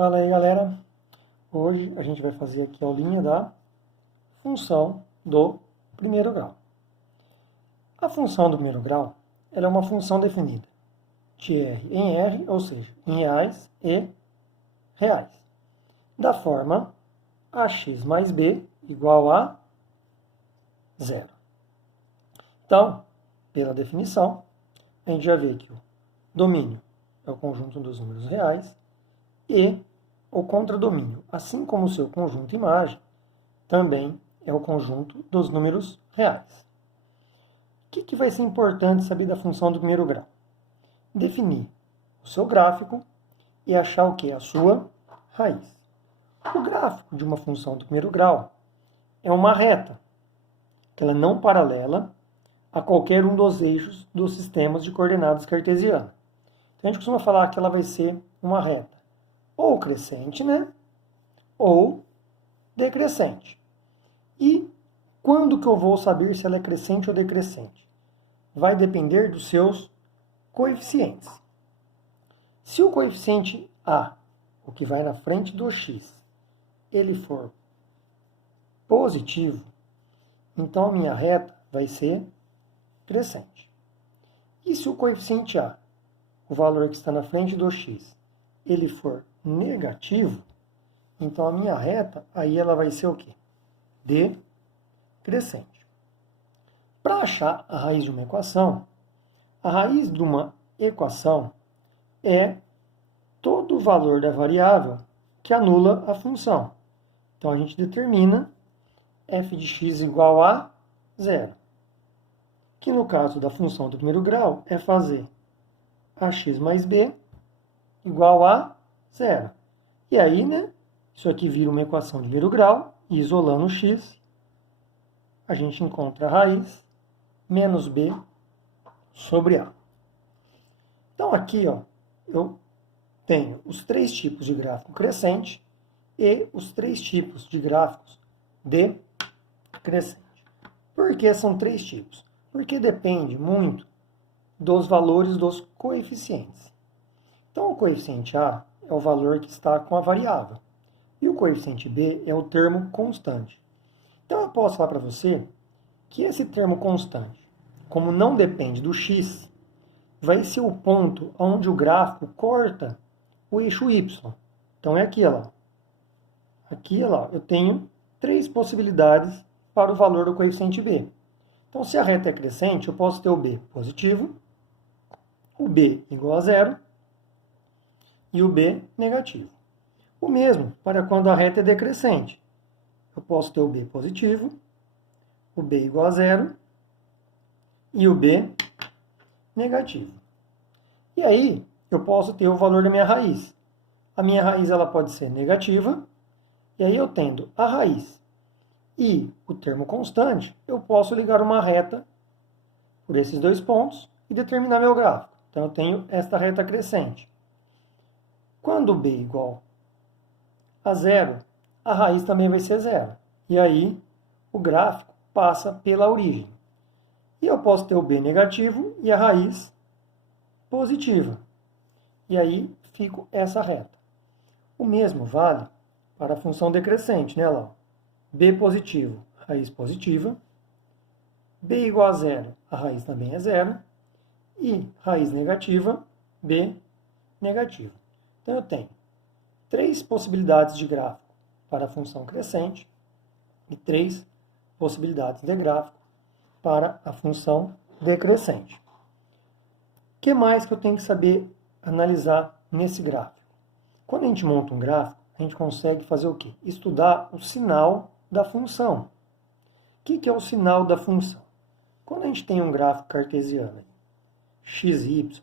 Fala aí, galera. Hoje a gente vai fazer aqui a aulinha da função do primeiro grau. A função do primeiro grau, ela é uma função definida de R em R, ou seja, em reais e reais, da forma ax mais b igual a zero. Então, pela definição, a gente já vê que o domínio é o conjunto dos números reais e o contradomínio, assim como o seu conjunto imagem, também é o conjunto dos números reais. O que vai ser importante saber da função do primeiro grau? Definir o seu gráfico e achar o que? A sua raiz. O gráfico de uma função do primeiro grau é uma reta, que ela não paralela a qualquer um dos eixos dos sistemas de coordenadas cartesianas. Então a gente costuma falar que ela vai ser uma reta ou crescente, né? Ou decrescente. E quando que eu vou saber se ela é crescente ou decrescente? Vai depender dos seus coeficientes. Se o coeficiente A, o que vai na frente do x, ele for positivo, então a minha reta vai ser crescente. E se o coeficiente A, o valor que está na frente do x, ele for negativo, então a minha reta, aí ela vai ser o quê? Decrescente. Para achar a raiz de uma equação, a raiz de uma equação é todo o valor da variável que anula a função. Então a gente determina f de x igual a zero, que no caso da função do primeiro grau é fazer ax mais b igual a zero. E aí, né, isso aqui vira uma equação de primeiro grau, e isolando o x, a gente encontra a raiz menos b sobre a. Então aqui, ó, eu tenho os três tipos de gráfico crescente e os três tipos de gráficos decrescente. Por que são três tipos? Porque depende muito dos valores dos coeficientes. Então o coeficiente A é o valor que está com a variável. E o coeficiente B é o termo constante. Então eu posso falar para você que esse termo constante, como não depende do x, vai ser o ponto onde o gráfico corta o eixo y. Então é aqui, ó. Aqui, ó, eu tenho três possibilidades para o valor do coeficiente B. Então se a reta é crescente, eu posso ter o B positivo, o B igual a zero e o B negativo. O mesmo para quando a reta é decrescente. Eu posso ter o B positivo, o B igual a zero e o B negativo. E aí, eu posso ter o valor da minha raiz. A minha raiz ela pode ser negativa, e aí eu tendo a raiz e o termo constante, eu posso ligar uma reta por esses dois pontos e determinar meu gráfico. Então eu tenho esta reta crescente. Quando b igual a zero, a raiz também vai ser zero. E aí o gráfico passa pela origem. E eu posso ter o b negativo e a raiz positiva. E aí fico essa reta. O mesmo vale para a função decrescente, né, lá? B positivo, raiz positiva. B igual a zero, a raiz também é zero. E raiz negativa, B negativo. Então eu tenho três possibilidades de gráfico para a função crescente e três possibilidades de gráfico para a função decrescente. O que mais que eu tenho que saber analisar nesse gráfico? Quando a gente monta um gráfico, a gente consegue fazer o quê? Estudar o sinal da função. O que é o sinal da função? Quando a gente tem um gráfico cartesiano, x e y,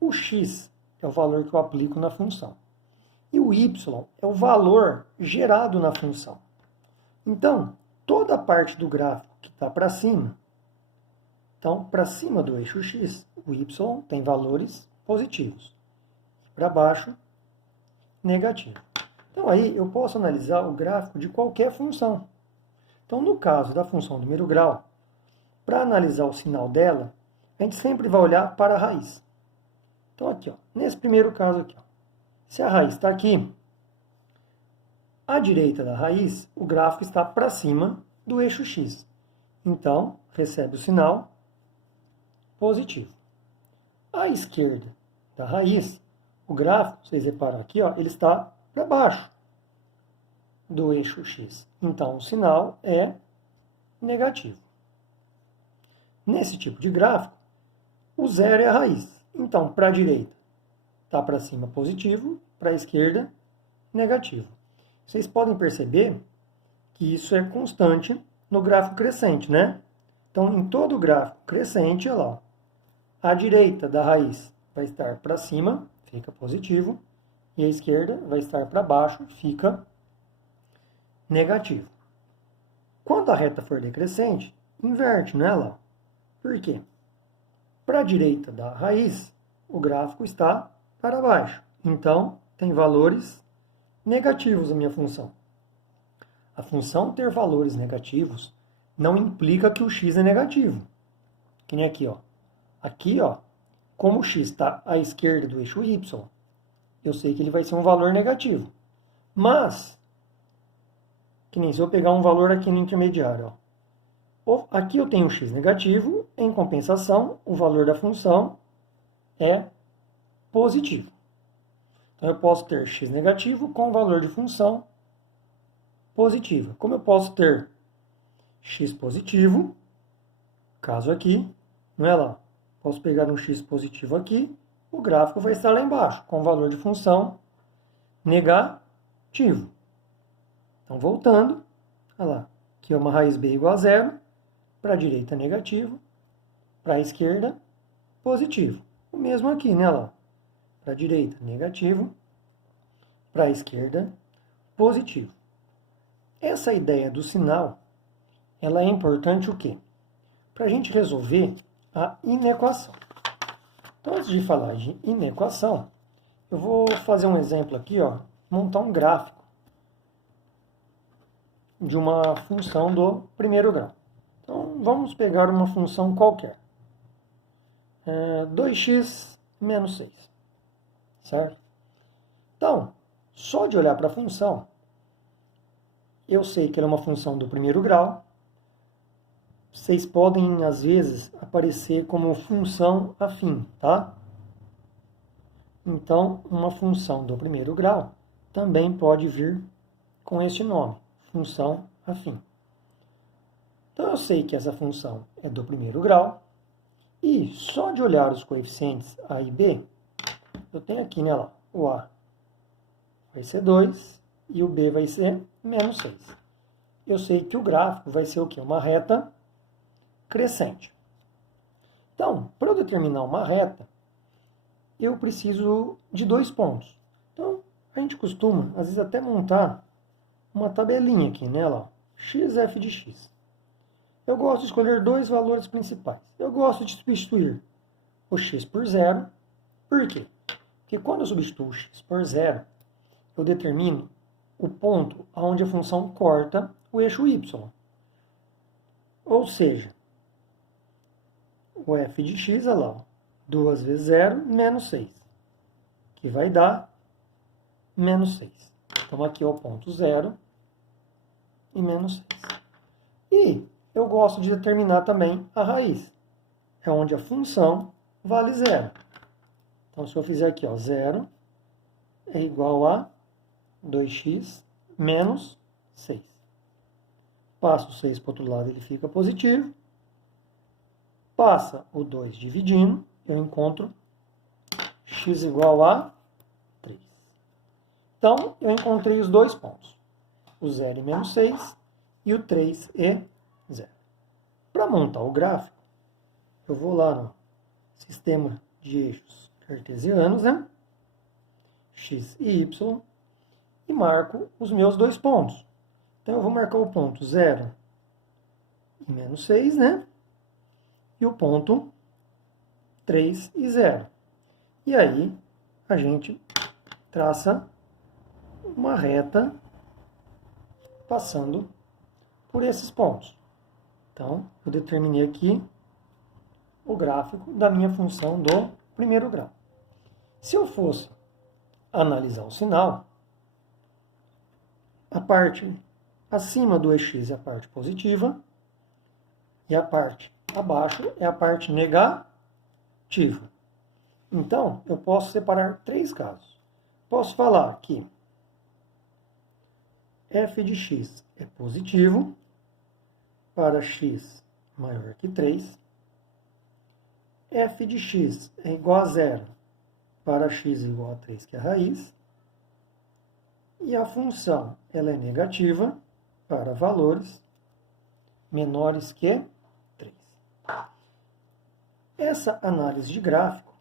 o x é o valor que eu aplico na função. E o y é o valor gerado na função. Então, toda a parte do gráfico que está para cima, então, para cima do eixo x, o y tem valores positivos. Para baixo, negativo. Então, aí eu posso analisar o gráfico de qualquer função. Então, no caso da função do primeiro grau, para analisar o sinal dela, a gente sempre vai olhar para a raiz. Então, aqui, ó, nesse primeiro caso aqui, ó, Se a raiz está aqui, à direita da raiz, o gráfico está para cima do eixo x. Então, recebe o sinal positivo. À esquerda da raiz, o gráfico, vocês reparam aqui, ó, ele está para baixo do eixo x. Então, o sinal é negativo. Nesse tipo de gráfico, o zero é a raiz. Então, para a direita, está para cima positivo, para a esquerda, negativo. Vocês podem perceber que isso é constante no gráfico crescente, né? Então, em todo gráfico crescente, olha lá, a direita da raiz vai estar para cima, fica positivo, e a esquerda vai estar para baixo, fica negativo. Quando a reta for decrescente, inverte, né, lá? Por quê? Para a direita da raiz, o gráfico está para baixo. Então, tem valores negativos a minha função. A função ter valores negativos não implica que o x é negativo. Que nem aqui, ó. Aqui, ó, como o x está à esquerda do eixo y, eu sei que ele vai ser um valor negativo. Mas, que nem se eu pegar um valor aqui no intermediário, ó. Aqui eu tenho x negativo, em compensação, o valor da função é positivo. Então, eu posso ter x negativo com valor de função positiva. Como eu posso ter x positivo, caso aqui, não é lá? Posso pegar um x positivo aqui, o gráfico vai estar lá embaixo, com valor de função negativo. Então, voltando, olha lá, aqui é uma raiz b igual a zero, para a direita negativo, para a esquerda positivo. O mesmo aqui, né, lá? Para a direita negativo, para a esquerda positivo. Essa ideia do sinal, ela é importante o quê? Para a gente resolver a inequação. Então, antes de falar de inequação, eu vou fazer um exemplo aqui, ó, montar um gráfico de uma função do primeiro grau. Então, vamos pegar uma função qualquer. 2x menos 6. Certo? Então, só de olhar para a função, eu sei que ela é uma função do primeiro grau. Vocês podem, às vezes, aparecer como função afim, tá? Então, uma função do primeiro grau também pode vir com este nome, função afim. Então, eu sei que essa função é do primeiro grau. E só de olhar os coeficientes a e b, eu tenho aqui, né, lá, o a vai ser 2 e o b vai ser menos 6. Eu sei que o gráfico vai ser o quê? Uma reta crescente. Então, para eu determinar uma reta, eu preciso de 2 pontos. Então, a gente costuma, às vezes, até montar uma tabelinha aqui, né, lá, x, f de x. Eu gosto de escolher 2 valores principais. Eu gosto de substituir o x por zero. Por quê? Porque quando eu substituo o x por zero, eu determino o ponto onde a função corta o eixo y. Ou seja, o f de x, olha lá, 2 vezes 0, menos 6, que vai dar menos 6. Então, aqui é o ponto 0 e menos 6. E eu gosto de determinar também a raiz. É onde a função vale 0. Então, se eu fizer aqui, ó, 0 é igual a 2x menos 6. Passo o 6 para o outro lado, ele fica positivo. Passa o 2 dividindo, eu encontro x igual a 3. Então, eu encontrei os 2 pontos. O 0 e menos 6 e o 3 e 0. Para montar o gráfico, eu vou lá no sistema de eixos cartesianos, né? X e y, e marco os meus 2 pontos. Então, eu vou marcar o ponto 0 e menos 6, né? E o ponto 3 e 0. E aí, a gente traça uma reta passando por esses pontos. Então, eu determinei aqui o gráfico da minha função do primeiro grau. Se eu fosse analisar o sinal, a parte acima do EX é a parte positiva e a parte abaixo é a parte negativa. Então, eu posso separar 3 casos. Posso falar que f de x é positivo para x maior que 3. F de x é igual a 0 para x igual a 3, que é a raiz. E a função ela é negativa para valores menores que 3. Essa análise de gráfico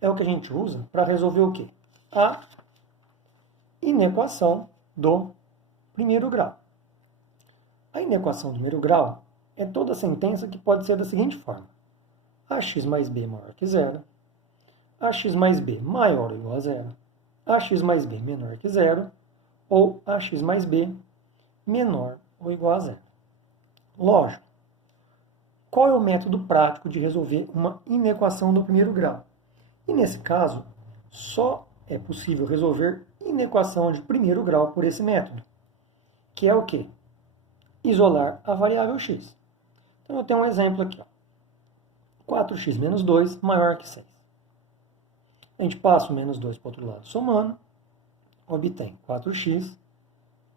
é o que a gente usa para resolver o quê? A inequação do primeiro grau. A inequação do primeiro grau é toda sentença que pode ser da seguinte forma: ax mais b maior que 0, ax mais b maior ou igual a 0, ax mais b menor que 0, ou ax mais b menor ou igual a 0. Lógico, qual é o método prático de resolver uma inequação do primeiro grau? E nesse caso, só é possível resolver inequação de primeiro grau por esse método, que é o quê? Isolar a variável x. Então eu tenho um exemplo aqui, ó. 4x menos 2 maior que 6. A gente passa o menos 2 para o outro lado somando, obtém 4x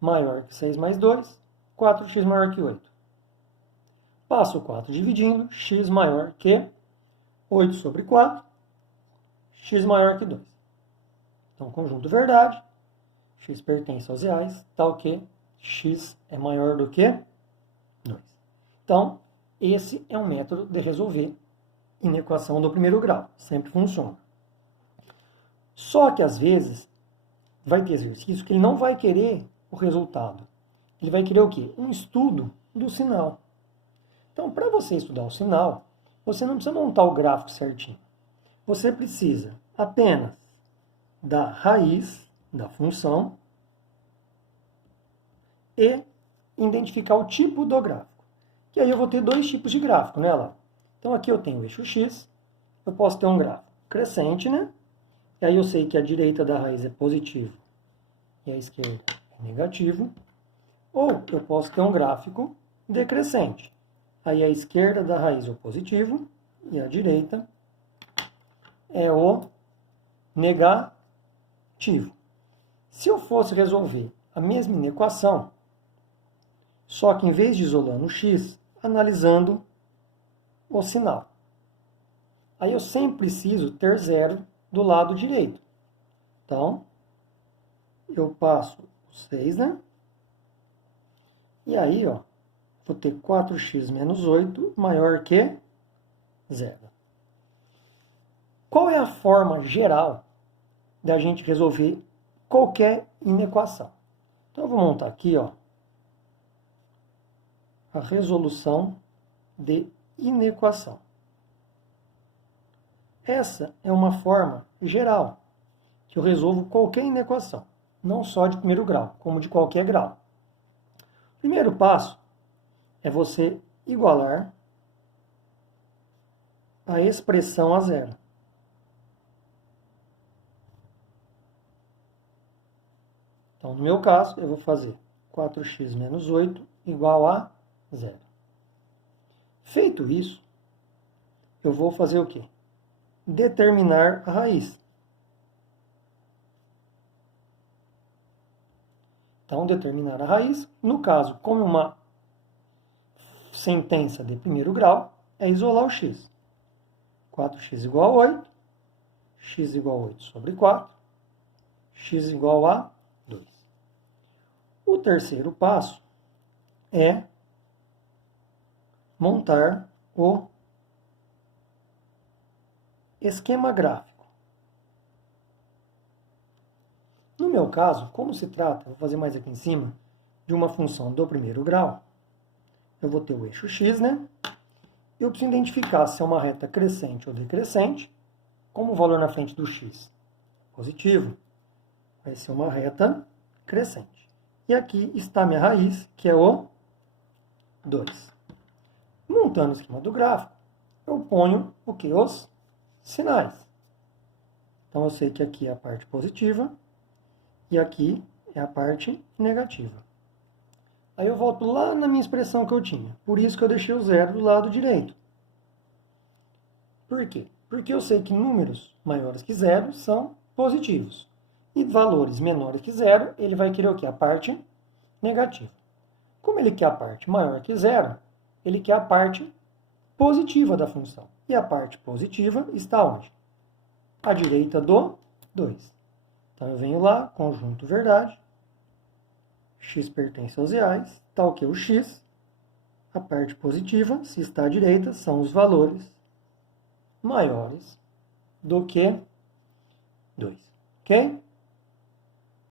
maior que 6 mais 2, 4x maior que 8. Passa o 4 dividindo, x maior que 8 sobre 4, x maior que 2. Então, conjunto verdade, x pertence aos reais, tal que x é maior do que 2. Então, esse é um método de resolver inequação do primeiro grau. Sempre funciona. Só que, às vezes, vai ter exercício que ele não vai querer o resultado. Ele vai querer o quê? Um estudo do sinal. Então, para você estudar o sinal, você não precisa montar o gráfico certinho. Você precisa apenas da raiz da função e identificar o tipo do gráfico. Que aí eu vou ter 2 tipos de gráfico, né, lá? Então aqui eu tenho o eixo x, eu posso ter um gráfico crescente, né? E aí eu sei que a direita da raiz é positivo e a esquerda é negativo. Ou eu posso ter um gráfico decrescente. Aí a esquerda da raiz é o positivo e a direita é o negativo. Se eu fosse resolver a mesma inequação, só que em vez de isolando o x, analisando o sinal. Aí eu sempre preciso ter 0 do lado direito. Então, eu passo o 6, né? E aí, ó, vou ter 4x menos 8 maior que 0. Qual é a forma geral da gente resolver qualquer inequação? Então, eu vou montar aqui, ó, a resolução de inequação. Essa é uma forma geral que eu resolvo qualquer inequação, não só de primeiro grau, como de qualquer grau. O primeiro passo é você igualar a expressão a 0. Então, no meu caso, eu vou fazer 4x menos 8 igual a 0. Feito isso, eu vou fazer o quê? Determinar a raiz. Então, determinar a raiz, no caso, como uma sentença de primeiro grau, é isolar o x. 4x igual a 8, x igual a 8 sobre 4, x igual a 2. O terceiro passo é montar o esquema gráfico. No meu caso, como se trata, vou fazer mais aqui em cima, de uma função do primeiro grau, eu vou ter o eixo x, né? Eu preciso identificar se é uma reta crescente ou decrescente. Como o valor na frente do x é positivo, vai ser uma reta crescente. E aqui está a minha raiz, que é o 2. Montando o esquema do gráfico, eu ponho o que? Os sinais. Então, eu sei que aqui é a parte positiva e aqui é a parte negativa. Aí eu volto lá na minha expressão que eu tinha. Por isso que eu deixei o zero do lado direito. Por quê? Porque eu sei que números maiores que zero são positivos. E valores menores que zero, ele vai querer o quê? A parte negativa. Como ele quer a parte maior que zero, ele quer a parte positiva da função. E a parte positiva está onde? À direita do 2. Então eu venho lá, conjunto verdade, x pertence aos reais, tal que o x, a parte positiva, se está à direita, são os valores maiores do que 2. Ok?